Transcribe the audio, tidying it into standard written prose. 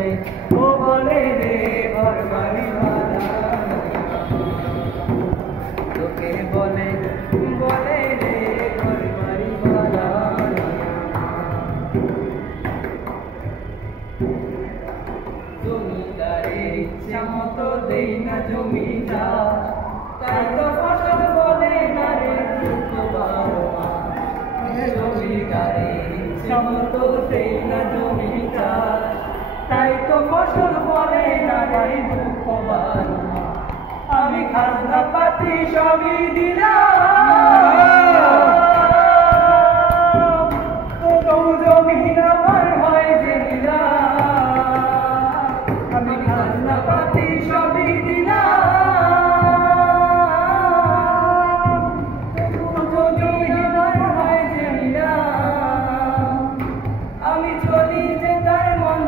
বলে ও বলে রে ঘর বাড়ি ভাড়া লোকে বলে বলে রে ঘর বাড়ি ভাড়া জমিদারের ইচ্ছা মতো দেই না জমিদার তাই তো ফসল বলে না রে জমিদারের ইচ্ছা মতো দেই না জমিদার তাই তো ফসল বলে না রে দুঃখ আমি খাজনা পাতি সবই দিলাম